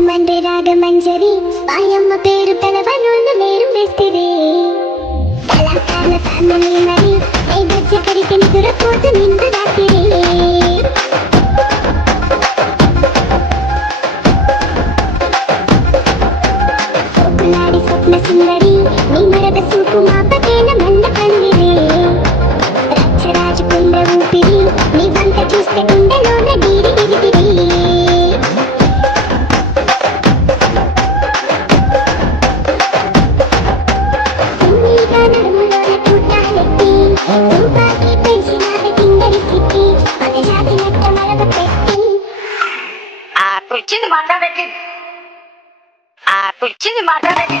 Monday Ragamanjari పాయమ్మ పేరు తలవనోళ్ళు నేరు వేస్తిరే కళాకారుల family మరి ఏ గజ్జ కడితే నిదురపోతు నిండు రాత్రి ఒకనాడి స్వప్న సుందరి నీ మరద సూపు మాపకేన మంద పందిరే రచ్చరాజు కుండ ఊపిరి నీ వంట చూస్తే గుండెలోన డీరి గిరిగిరి కుర్చీని మాట్లాడేది కుర్చీని మాట్లాడేది